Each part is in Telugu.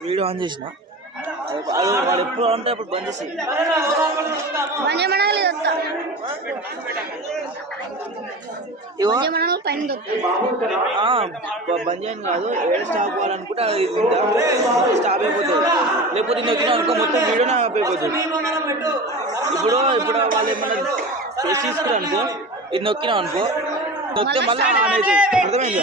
వీడియో ఆన్ చేసిన? అది ఎప్పుడు అంటే అప్పుడు బంద్ చేసి. బంద్ చేయను కాదు ఏడు స్టాప్ అవ్వాలనుకుంటే స్టాప్ అయిపోతుంది. లేకపోతే నొక్కిన అనుకో మొత్తం వీడియో ఆప్ అయిపోతుంది. ఇప్పుడు ఇప్పుడు వాళ్ళు ఏమన్నా చేసి అనుకో ఇది నొక్కినా అనుకో నొక్కితే మళ్ళీ ఆన్ అవుతుంది. అర్థమైంది?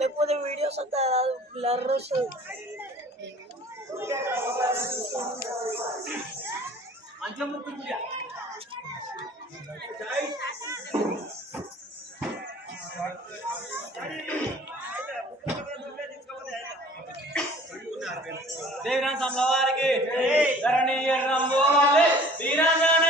లేకపోతే వీడియోస్ అంతా బ్లర్స్ మంచి ముక్కు ధరణీయ రంబోలే వీరాంజనే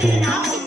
I'm not.